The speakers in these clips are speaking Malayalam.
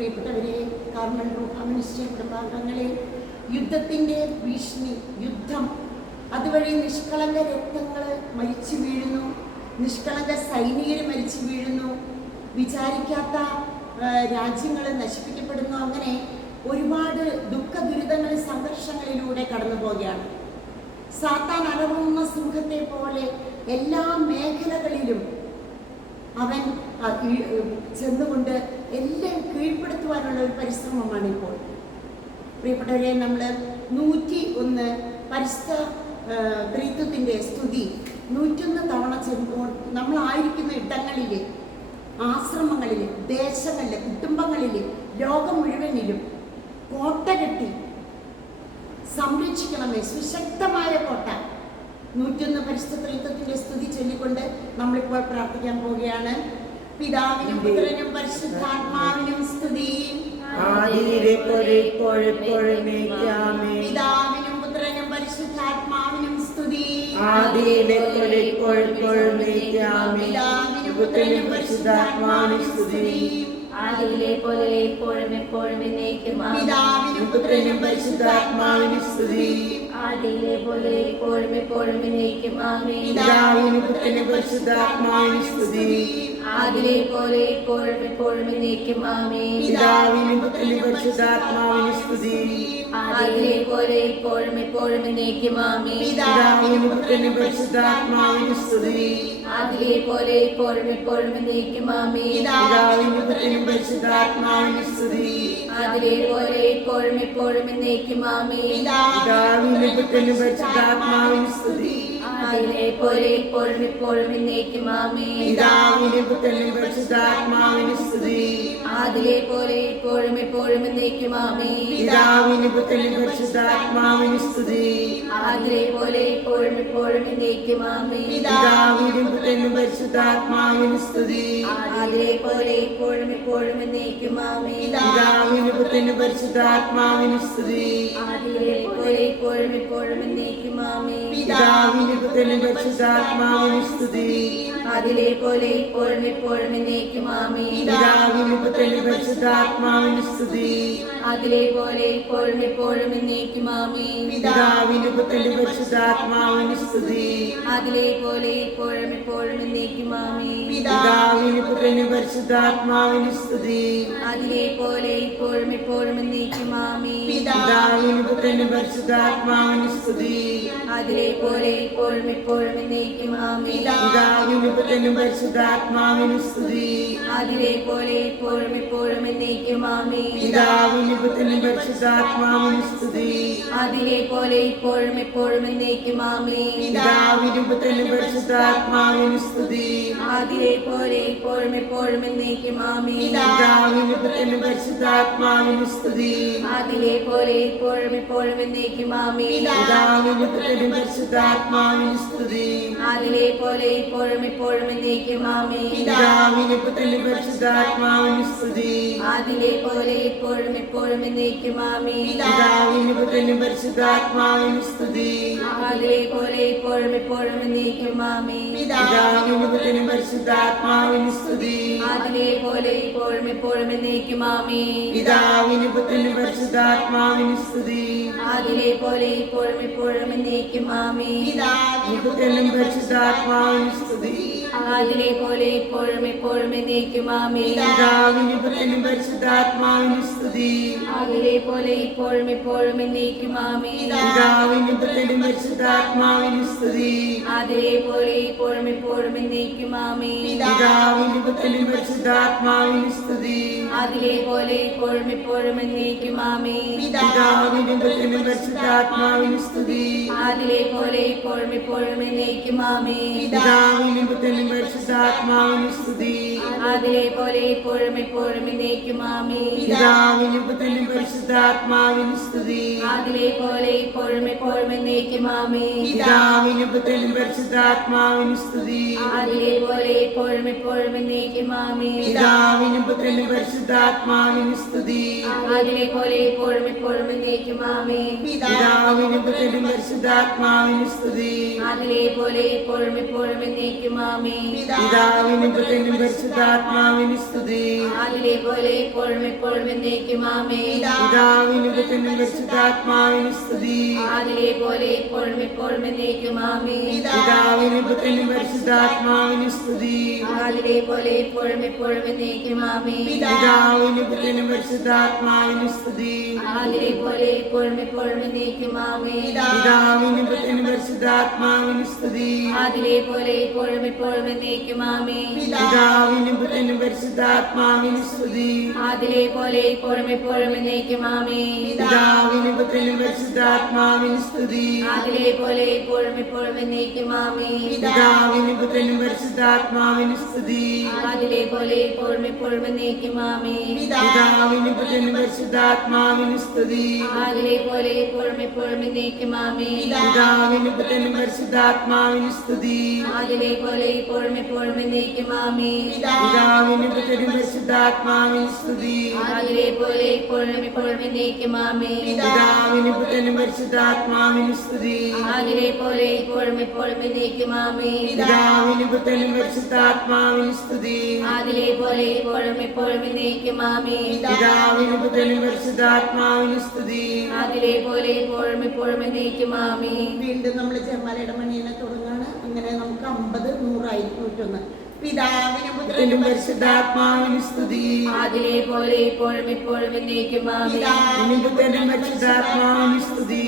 പ്രിയപ്പെട്ടവരെ, കാർമൽ റൂഹ മിനിസ്ട്രി കുടുംബാംഗങ്ങളെ, യുദ്ധത്തിൻ്റെ ഭീഷണി, യുദ്ധം, അതുവഴി നിഷ്കളങ്ക രക്തങ്ങൾ മരിച്ചു വീഴുന്നു, നിഷ്കളങ്ക സൈനികർ മരിച്ചു വീഴുന്നു, വിചാരിക്കാത്ത രാജ്യങ്ങൾ നശിപ്പിക്കപ്പെടുന്നു. അങ്ങനെ ഒരുപാട് ദുഃഖ ദുരിതങ്ങൾ സംഘർഷങ്ങളിലൂടെ കടന്നു പോവുകയാണ്. സാത്താൻ അലറുന്ന സിംഹത്തെ പോലെ എല്ലാ മേഖലകളിലും അവൻ ചെന്നുകൊണ്ട് എല്ലാം കീഴ്പ്പെടുത്തുവാനുള്ള ഒരു പരിശ്രമമാണ് ഇപ്പോൾ. പ്രിയപ്പെട്ടവരെ, നമ്മൾ 101 പരിശുദ്ധ ത്രിത്വത്തിൻ്റെ സ്തുതി 101 തവണ ചെല്ലുമ്പോൾ നമ്മളായിരിക്കുന്ന ഇടങ്ങളിൽ, ആശ്രമങ്ങളിൽ, ദേശങ്ങളിൽ, കുടുംബങ്ങളിൽ, ലോകം മുഴുവനിലും കോട്ട കെട്ടി സംരക്ഷിക്കണമേ, സുശക്തമായ കോട്ട. 101 പരിശുദ്ധ ത്രിത്വത്തിന്റെ സ്തുതി ചൊല്ലിക്കൊണ്ട് നമ്മളിപ്പോൾ പ്രാർത്ഥിക്കാൻ പോവുകയാണ്. പിതാവിനും പുത്രനും പരിശുദ്ധാത്മാവിനും സ്തുതി. പിതാവിനും പുത്രനും പരിശുദ്ധാത്മാവിനും സ്തുതി. പിതാവിനും പുത്രനും പരിശുദ്ധാത്മാവിനും സ്തുതി. ആദിയിലെ പോലെ എപ്പോഴും എപ്പോഴും എന്നേക്കും. പിതാവിനും പുത്രനും പരിശുദ്ധാത്മാവിനും സ്തുതി. ആദിയിലെ പോലെ എപ്പോഴും എപ്പോഴും എന്നേക്കും. ആമേൻ. പിതാവിനും പുത്രനും പരിശുദ്ധാത്മാവിനും സ്തുതി. ആദിയിലെ പോലെ എപ്പോഴും എപ്പോഴും എന്നേക്കും. ആമേൻ. പിതാവിനും പുത്രനും പരിശുദ്ധാത്മാവിനും സ്തുതി. ആദിയിലെ പോലെ എപ്പോഴും എപ്പോഴും എന്നേക്കും. ആമേൻ. പിതാവിനും പുത്രനും പരിശുദ്ധാത്മാവിനും സ്തുതി. ആദിയിലെ പോലെ എപ്പോഴും എപ്പോഴും എന്നേക്കും. ആമേൻ. പിതാവിനും പുത്രനും പരിശുദ്ധാത്മാവിനും സ്തുതി. ആദിയിലെ പോലെ എപ്പോഴും എപ്പോഴും എന്നേക്കും. ആമേൻ. പിതാവിനും പുത്രനും പരിശുദ്ധാത്മാവിനും സ്തുതി. ആദിയിലെ പോലെ എപ്പോഴും എപ്പോഴും എന്നേക്കും. ആമേൻ. പിതാവിനും പുത്രനും പരിശുദ്ധാത്മാവിനും സ്തുതി. ആദിയിലെ പോലെ എപ്പോഴും എപ്പോഴും എന്നേക്കും. ആമേൻ. പിതാവിനും പുത്രനും പരിശുദ്ധാത്മാവിനും സ്തുതി. ആദിയിലെ പോലെ എപ്പോഴും എപ്പോഴും എന്നേക്കും. ആമേൻ. പിതാവിനും പുത്രനും പരിശുദ്ധാത്മാവിനും സ്തുതി. ആദിയിലെ പോലെ എപ്പോഴും എപ്പോഴും എന്നേക്കും. ആമേൻ. പിതാവിനും പുത്രനും പരിശുദ്ധാത്മാവിനും സ്തുതി. ആദിയിലെ പോലെ എപ്പോഴും എപ്പോഴും എന്നേക്കും. ആമേൻ. പിതാവിനും പുത്രനും പരിശുദ്ധാത്മാവിനും സ്തുതി. ആദിയിലെ പോലെ എപ്പോഴും എപ്പോഴും എന്നേക്കും. ആമേൻ. പിതാവിനും പുത്രനും പരിശുദ്ധാത്മാവിനും സ്തുതി. ആദിയിലെ പോലെ എപ്പോഴും എപ്പോഴും എന്നേക്കും. ആമേൻ. പിതാവിനും പുത്രനും പരിശുദ്ധാത്മാവിനും സ്തുതി. ആദിയിലെ പോലെ എപ്പോഴും എപ്പോഴും എന്നേക്കും. ആമേൻ. പിതാവിനും പുത്രനും പരിശുദ്ധാത്മാവിനും സ്തുതി. ആദിയിലെ പോലെ എപ്പോഴും എപ്പോഴും എന്നേക്കും. ആമേൻ. പിതാവിനും പുത്രനും പരിശുദ്ധാത്മാവിനും സ്തുതി. ആദിയിലെ പോലെ എപ്പോഴും എപ്പോഴും എന്നേക്കും. ആമേൻ. പിതാവിനും പുത്രനും പരിശുദ്ധാത്മാവിനും സ്തുതി. ആദിയിലെ പോലെ എപ്പോഴും എപ്പോഴും എന്നേക്കും. ആമേൻ. പിതാവിനും പുത്രനും പരിശുദ്ധാത്മാവിനും സ്തുതി. ആദിയിലെ പോലെ എപ്പോഴും എപ്പോഴും എന്നേക്കും. ആമേൻ. പിതാവിനും പുത്രനും പരിശുദ്ധാത്മാവിനും സ്തുതി. ആദിയിലെ പോലെ എപ്പോഴും എപ്പോഴും എന്നേക്കും. ആമേൻ. പിതാവിനും പുത്രനും പരിശുദ്ധാത്മാവിനും സ്തുതി. ആദിയിലെ പോലെ എപ്പോഴും എപ്പോഴും എന്നേക്കും. ആമേൻ. പിതാവിനും പുത്രനും പരിശുദ്ധാത്മാവിനും സ്തുതി. ആദിയിലെ പോലെ എപ്പോഴും എപ്പോഴും എന്നേക്കും. ആമേൻ. പിതാവിനും പുത്രനും പരിശുദ്ധാത്മാവിനും സ്തുതി. ആദിയിലെ പോലെ എപ്പോഴും എപ്പോഴും എന്നേക്കും. ആമേൻ. പിതാവിനും പുത്രനും പരിശുദ്ധാത്മാവിനും സ്തുതി. ആദിയിലെ പോലെ എപ്പോഴും എപ്പോഴും എന്നേക്കും. ആമേൻ. പിതാവിനും പുത്രനും പരിശുദ്ധാത്മാവിനും സ്തുതി. ആദിയിലെ പോലെ എപ്പോഴും എപ്പോഴും എന്നേക്കും. ആമേൻ. പിതാവിനും പുത്രനും പരിശുദ്ധാത്മാവിനും സ്തുതി. ആദിയിലെ പോലെ എപ്പോഴും എപ്പോഴും എന്നേക്കും. ആമേൻ. പിതാവിനും പുത്രനും പരിശുദ്ധാത്മാവിനും സ്തുതി. ആദിയിലെ പോലെ എപ്പോഴും എപ്പോഴും എന്നേക്കും. ആമേൻ. പിതാവിനും പുത്രനും പരിശുദ്ധാത്മാവിനും സ്തുതി. ആദിയിലെ പോലെ എപ്പോഴും എപ്പോഴും എന്നേക്കും. ആമേൻ. പിതാവിനും പുത്രനും പരിശുദ്ധാത്മാവിനും സ്തുതി. ആദിയിലെ പോലെ എപ്പോഴും എപ്പോഴും എന്നേക്കും. ആമേൻ. പിതാവിനും പുത്രനും പരിശുദ്ധാത്മാവിനും സ്തുതി. ആദിയിലെ പോലെ എപ്പോഴും എപ്പോഴും എന്നേക്കും. ആമേൻ. പിതാവിനും പുത്രനും പരിശുദ്ധാത്മാവിനും സ്തുതി. ആദിയിലെ പോലെ എപ്പോഴും എപ്പോഴും എന്നേക്കും. ആമേൻ. പിതാവിനും പുത്രനും പരിശുദ്ധാത്മാവിനും സ്തുതി. ആദിയിലെ പോലെ എപ്പോഴും എപ്പോഴും എന്നേക്കും. ആമേൻ. പിതാവിനും പുത്രനും പരിശുദ്ധാത്മാവിനും സ്തുതി. ആദിയിലെ പോലെ എപ്പോഴും എപ്പോഴും എന്നേക്കും. ആമേൻ. പിതാവിനും പുത്രനും പരിശുദ്ധാത്മാവിനും സ്തുതി. ആദിയിലെ പോലെ എപ്പോഴും എപ്പോഴും എന്നേക്കും. ആമേൻ. പിതാവിനും പുത്രനും പരിശുദ്ധാത്മാവിനും സ്തുതി. ആദിയിലെ പോലെ എപ്പോഴും എപ്പോഴും എന്നേക്കും. ആമേൻ. പിതാവിനും പുത്രനും പരിശുദ്ധാത്മാവിനും സ്തുതി. ആദിയിലെ പോലെ എപ്പോഴും എപ്പോഴും എന്നേക്കും. ആമേൻ. പിതാവിനും പുത്രനും പരിശുദ്ധാത്മാവിനും പരിശുദ്ധാത്മാവിന് സ്തുതി. ആദിലെ പോലെ ഇപ്പോഴും എപ്പോഴും എന്നേക്കും ആമേൻ. പിതാവിനും പുത്രനും പരിശുദ്ധാത്മാവിന് സ്തുതി. ആദിലെ പോലെ ഇപ്പോഴും എപ്പോഴും എന്നേക്കും ആമേൻ. പിതാവിനും പുത്രനും പരിശുദ്ധാത്മാവിന് സ്തുതി. ആദിലെ പോലെ ഇപ്പോഴും എപ്പോഴും എന്നേക്കും ആമേൻ. പിതാവിനും പുത്രനും പരിശുദ്ധാത്മാവിന് സ്തുതി. ആദിലെ പോലെ ഇപ്പോഴും എപ്പോഴും എന്നേക്കും ആമേൻ. പിതാവിനും പുത്രനും പരിശുദ്ധാത്മാവിന് സ്തുതി. ആദിലെ പോലെ ഇപ്പോഴും എപ്പോഴും എന്നേക്കും ആമേൻ. പിതാവിനും പുത്രനും പരിശുദ്ധാത്മാവിന് സ്തുതി. ആദിലെ പോലെ ഇപ്പോഴും എപ്പോഴും എന്നേക്കും ആമേൻ. പിതാവിനും പുത്രനും പരിശുദ്ധാത്മാവിന് സ്തുതി. ആദിലെ പോലെ ഇപ്പോഴും എപ്പോഴും എന്നേക്കും ആമേൻ. പിതാവിനും പുത്രനും പരിശുദ്ധാത്മാവിന് സ്തുതി. ആദിലെ പോലെ ഇപ്പോഴും എപ്പോഴും എന്നേക്കും ആമേൻ. പിതാവിനും പുത്രനും പരിശുദ്ധാത്മാവിന് സ്തുതി. ആദിലെ പോലെ ഇപ്പോഴും എപ്പോഴും എന്നേക്കും ആമേൻ. പിതാവിനും പുത്രനും പരിശുദ്ധാത്മാവിന് സ്തുതി. ആദിലെ പോലെ ഇപ്പോഴും എപ്പോഴും എന്നേക്കും ആമേൻ. പിതാവിനും പുത്രനും പരിശുദ്ധാത്മാവിന് സ്തുതി. ആദിലെ പോലെ ഇപ്പോഴും എപ്പോഴും എന്നേക്കും ആമേൻ. പിതാവിനും പുത്രനും പരിശുദ്ധാത്മാവിന് സ്തുതി. ആദിലെ പോലെ ഇപ്പോഴും എപ്പോഴും എന്നേക്കും ആമേൻ. പിതാവിനും പുത്രനും പരിശുദ്ധാത്മാവിന് സ്തുതി. ആദിലെ പോലെ ഇപ്പോഴും എപ്പോഴും എന്നേക്കും ആമേൻ. പിതാവിനും പുത്രനും പരിശുദ്ധാത്മാവിന് സ്തുതി. ആദിലെ പോലെ ഇപ്പോഴും എപ്പോഴും എന്നേക്കും ആമേൻ. വീണ്ടും നമ്മൾ ജപമാലയുടെ മണിയെ തുടങ്ങാണ്. അങ്ങനെ നമുക്ക് 50, 100, 101. പിതാവിനും പുത്രനും പുത്രനും പരിശുദ്ധാത്മാവിന് സ്തുതി. ആദിലെ പോലെ ഇപ്പോഴും എപ്പോഴും എന്നേക്കും ആമേൻ. പിതാവിനും പുത്രനും പരിശുദ്ധാത്മാവിന് സ്തുതി.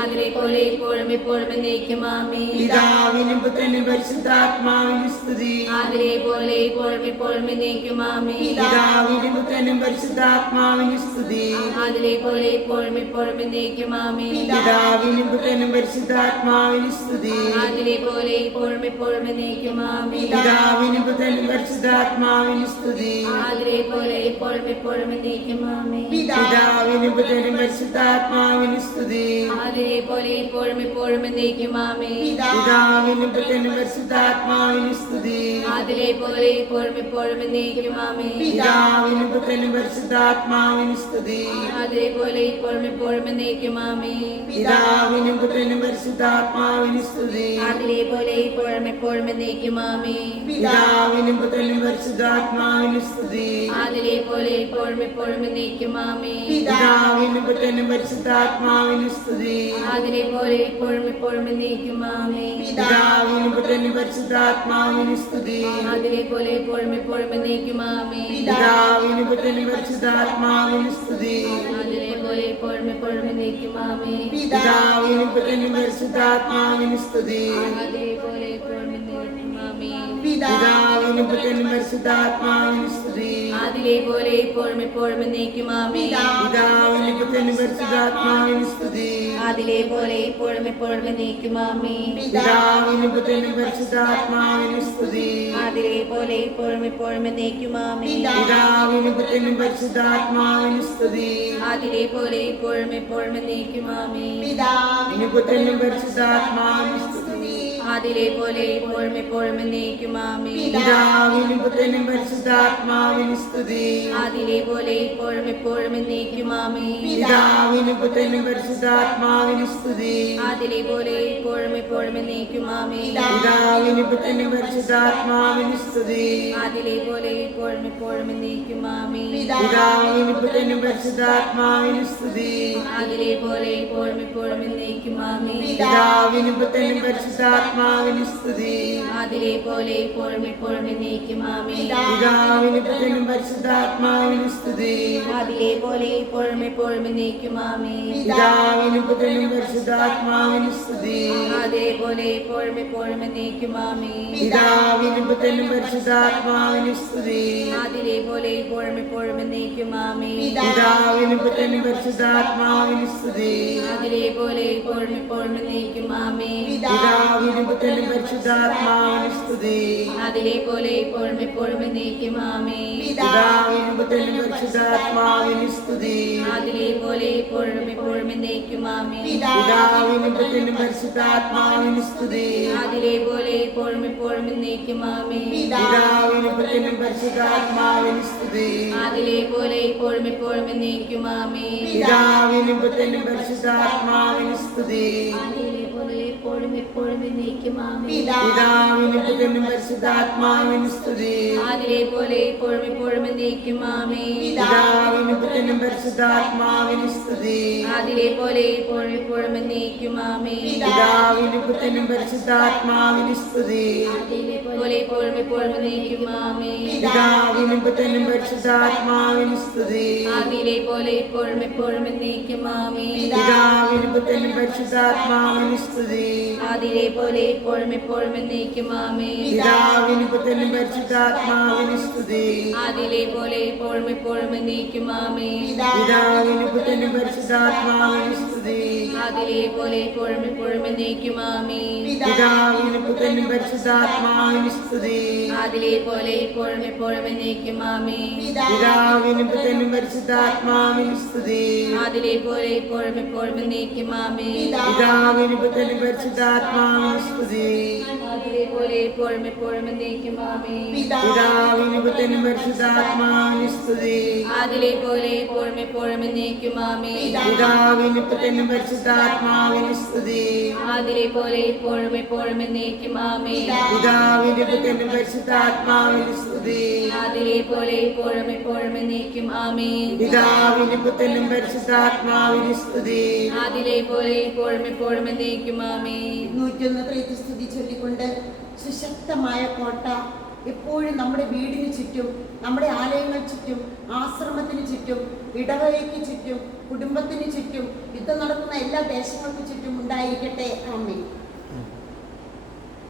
ആദിലെ പോലെ ഇപ്പോഴും എപ്പോഴും എന്നേക്കും ആമേൻ. പിതാവിനും പുത്രനും പരിശുദ്ധാത്മാവിന് സ്തുതി. ആദിലെ പോലെ ഇപ്പോഴും എപ്പോഴും എന്നേക്കും ആമേൻ. പിതാവിനും പുത്രനും പരിശുദ്ധാത്മാവിന് സ്തുതി. ആദിലെ പോലെ ഇപ്പോഴും എപ്പോഴും എന്നേക്കും ആമേൻ. പിതാവിനും പുത്രനും പരിശുദ്ധാത്മാവിന് സ്തുതി. ആദിലെ പോലെ ഇപ്പോഴും എപ്പോഴും എന്നേക്കും ആമേൻ. പിതാവിനും പുത്രനും പരിശുദ്ധാത്മാവിന് സ്തുതി. ആദിലെ പോലെ ഇപ്പോഴും എപ്പോഴും എന്നേക്കും ആമേൻ. പിതാവിനും പുത്രനും പരിശുദ്ധാത്മാവിന് സ്തുതി. ആദിലെ പോലെ ഇപ്പോഴും എപ്പോഴും എന്നേക്കും ആമേൻ. പിതാവിനും പുത്രനും പരിശുദ്ധാത്മാവിന് സ്തുതി. ആദിലെ പോലെ ഇപ്പോഴും എപ്പോഴും എന്നേക്കും ആമേൻ. പിതാവിനും പുത്രനും പരിശുദ്ധാത്മാവിന് സ്തുതി. ആദിലെ പോലെ ഇപ്പോഴും എപ്പോഴും എന്നേക്കും ആമേൻ. പിതാവിനും പുത്രനും പരിശുദ്ധാത്മാവിന് സ്തുതി. ആദിലെ പോലെ ഇപ്പോഴും എപ്പോഴും എന്നേക്കും ആമേൻ. പിതാവിനും പുത്രനും പരിശുദ്ധാത്മാവിന് സ്തുതി. ആദിലെ പോലെ ഇപ്പോഴും എപ്പോഴും എന്നേക്കും ആമേൻ. പിതാവിനും പുത്രനും പരിശുദ്ധാത്മാവിന് സ്തുതി. ആദിലെ പോലെ ഇപ്പോഴും എപ്പോഴും എന്നേക്കും ആമേൻ. പിതാവിനും പുത്രനും പരിശുദ്ധാത്മാവിന് സ്തുതി. ആദിലെ പോലെ ഇപ്പോഴും എപ്പോഴും എന്നേക്കും ആമേൻ. പിതാവിനും പുത്രനും പരിശുദ്ധാത്മാവിന് സ്തുതി. ആദിലെ പോലെ ഇപ്പോഴും എപ്പോഴും എന്നേക്കും ആമേൻ. പിതാവിനും പുത്രനും പരിശുദ്ധാത്മാവിന് സ്തുതി. ആദിലെ പോലെ ഇപ്പോഴും എന്നേക്കും ആമേൻ. പിതാവിനും പുത്രനും പരിശുദ്ധാത്മാവിന് സ്തുതി. ആദിലെ പോലെ ഇപ്പോഴും എപ്പോഴും എന്നേക്കും ആമേൻ. പിതാവിനും പുത്രനും പരിശുദ്ധാത്മാവിന് സ്തുതി. ആദിലെ പോലെ ഇപ്പോഴും എപ്പോഴും എന്നേക്കും ആമേൻ. പിതാവിനും പുത്രനും പരിശുദ്ധാത്മാവിന് സ്തുതി. ആദിലെ പോലെ ഇപ്പോഴും എപ്പോഴും എന്നേക്കും ആമേൻ. പിതാവിനും പുത്രനും പരിശുദ്ധാത്മാവിന് സ്തുതി. ആദിലെ പോലെ ഇപ്പോഴും എപ്പോഴും എന്നേക്കും ആമേൻ. പിതാവിനും പുത്രനും പരിശുദ്ധാത്മാവിന് സ്തുതി. ആദിലെ പോലെ ഇപ്പോഴും എപ്പോഴും എന്നേക്കും ആമേൻ. പിതാവിനും പുത്രനും പരിശുദ്ധാത്മാവിന് സ്തുതി. ആദിലെ പോലെ ഇപ്പോഴും എപ്പോഴും എന്നേക്കും ആമേൻ. പിതാവിനും പുത്രനും പരിശുദ്ധാത്മാവിന് സ്തുതി. ആദിലെ പോലെ ഇപ്പോഴും എപ്പോഴും എന്നേക്കും ആമേൻ. പിതാവിനും പുത്രനും പരിശുദ്ധാത്മാവിന് സ്തുതി. ആദിലെ പോലെ ഇപ്പോഴും എപ്പോഴും എന്നേക്കും ആമേൻ. പിതാവിനും പുത്രനും പരിശുദ്ധാത്മാവിന് സ്തുതി. ആദിലെ പോലെ ഇപ്പോഴും എപ്പോഴും എന്നേക്കും ആമേൻ. പിതാവിനും പുത്രനും പരിശുദ്ധാത്മാവിന് സ്തുതി. ആദിലെ പോലെ ഇപ്പോഴും എപ്പോഴും എന്നേക്കും ആമേൻ. പിതാവിനും പുത്രനും പരിശുദ്ധാത്മാവിന് സ്തുതി. ആദിലെ പോലെ ഇപ്പോഴും എപ്പോഴും എന്നേക്കും ആമേൻ. പിതാവിനും പുത്രനും പരിശുദ്ധാത്മാവിന് സ്തുതി. ആദിലെ പോലെ ഇപ്പോഴും എപ്പോഴും എന്നേക്കും ആമേൻ. പിതാവിനും പുത്രനും പരിശുദ്ധാത്മാവിന് സ്തുതി. ആദിലെ പോലെ ഇപ്പോഴും എപ്പോഴും എന്നേക്കും ആമേൻ. പിതാവിനും പുത്രനും പരിശുദ്ധാത്മാവിന് സ്തുതി. ആദിലെ പോലെ ഇപ്പോഴും എപ്പോഴും എന്നേക്കും ആമേൻ. പിതാവിനും പുത്രനും പരിശുദ്ധാത്മാവിന് സ്തുതി. ആദിലെ പോലെ ഇപ്പോഴും എപ്പോഴും എന്നേക്കും ആമേൻ. പിതാവിനും പുത്രനും പരിശുദ്ധാത്മാവിന് സ്തുതി. ആദിലെ പോലെ ഇപ്പോഴും എപ്പോഴും എന്നേക്കും ആമേൻ. പിതാവിനും പുത്രനും പരിശുദ്ധാത്മാവിന് സ്തുതി. ആദിലെ പോലെ ഇപ്പോഴും എപ്പോഴും എന്നേക്കും ആമേൻ. പിതാവിനും പുത്രനും പരിശുദ്ധാത്മാവിന് സ്തുതി. ആദിലെ പോലെ ഇപ്പോഴും എപ്പോഴും എന്നേക്കും ആമേൻ. പിതാവിനും പുത്രനും പരിശുദ്ധാത്മാവിന് സ്തുതി. ആദിലെ പോലെ ഇപ്പോഴും എപ്പോഴും എന്നേക്കും ആമേൻ. പിതാവിനും പുത്രനും പരിശുദ്ധാത്മാവിനും സ്തുതി. ആദിയിലെ പോലെ ഇപ്പോഴും എപ്പോഴും എന്നേക്കും ആമേൻ. പിതാവിനും പുത്രനും പരിശുദ്ധാത്മാവിനും സ്തുതി. ആദിയിലെ പോലെ ഇപ്പോഴും എപ്പോഴും എന്നേക്കും ആമേൻ. പിതാവിനും പുത്രനും പരിശുദ്ധാത്മാവിനും സ്തുതി. ആദിയിലെ പോലെ ഇപ്പോഴും എപ്പോഴും എന്നേക്കും ആമേൻ. പിതാവിനും പുത്രനും പരിശുദ്ധാത്മാവിനും സ്തുതി. ആദിയിലെ പോലെ ഇപ്പോഴും എപ്പോഴും എന്നേക്കും ആമേൻ. പിതാവിനും പുത്രനും പരിശുദ്ധാത്മാവിനും സ്തുതി. ആദിയിലെ പോലെ ഇപ്പോഴും എപ്പോഴും എന്നേക്കും ആമേൻ. പിതാവിനും പുത്രനും പരിശുദ്ധാത്മാവിനും സ്തുതി. ആദിയിലെ പോലെ ഇപ്പോഴും എപ്പോഴും എന്നേക്കും ആമേൻ. പിതാവിനും പുത്രനും പരിശുദ്ധാത്മാവിനും സ്തുതി. ആദിയിലെ പോലെ ഇപ്പോഴും എപ്പോഴും എന്നേക്കും ആമേൻ. പിതാവിനും പുത്രനും പരിശുദ്ധാത്മാവിനും സ്തുതി. ആദിയിലെ പോലെ ഇപ്പോഴും എപ്പോഴും എന്നേക്കും ആമേൻ. പിതാവിനും പുത്രനും പരിശുദ്ധാത്മാവിനും സ്തുതി. ആദിയിലെ പോലെ ഇപ്പോഴും എപ്പോഴും എന്നേക്കും ആമേൻ. പിതാവിനും പുത്രനും പരിശുദ്ധാത്മാവിനും സ്തുതി. ആദിയിലെ പോലെ ഇപ്പോഴും എപ്പോഴും എന്നേക്കും ആമേൻ. പിതാവിനും പുത്രനും പരിശുദ്ധാത്മാവിനും സ്തുതി. ആദിയിലെ പോലെ ഇപ്പോഴും എപ്പോഴും എന്നേക്കും ആമേൻ. പിതാവിനും പുത്രനും പരിശുദ്ധാത്മാവിനും സ്തുതി. ആദിയിലെ പോലെ ഇപ്പോഴും എപ്പോഴും എന്നേക്കും ആമേൻ. പിതാവിനും പുത്രനും പരിശുദ്ധാത്മാവിനും സ്തുതി. ആദിയിലെ പോലെ ഇപ്പോഴും എപ്പോഴും എന്നേക്കും ആമേൻ. പിതാവിനും പുത്രനും പരിശുദ്ധാത്മാവിനും സ്തുതി. ആദിയിലെ പോലെ ഇപ്പോഴും എപ്പോഴും എന്നേക്കും ആമേൻ. 101 പ്രീതി സ്തുതി ചൊല്ലിക്കൊണ്ട് സുശക്തമായ കോട്ട എപ്പോഴും നമ്മുടെ വീടിന് ചുറ്റും, നമ്മുടെ ആലയങ്ങൾ ചുറ്റും, ആശ്രമത്തിന് ചുറ്റും, ഇടവകയ്ക്ക് ചുറ്റും, കുടുംബത്തിന് ചുറ്റും, യുദ്ധം നടക്കുന്ന എല്ലാ ദേശങ്ങൾക്ക് ചുറ്റും ഉണ്ടായിരിക്കട്ടെ. ആമേൻ.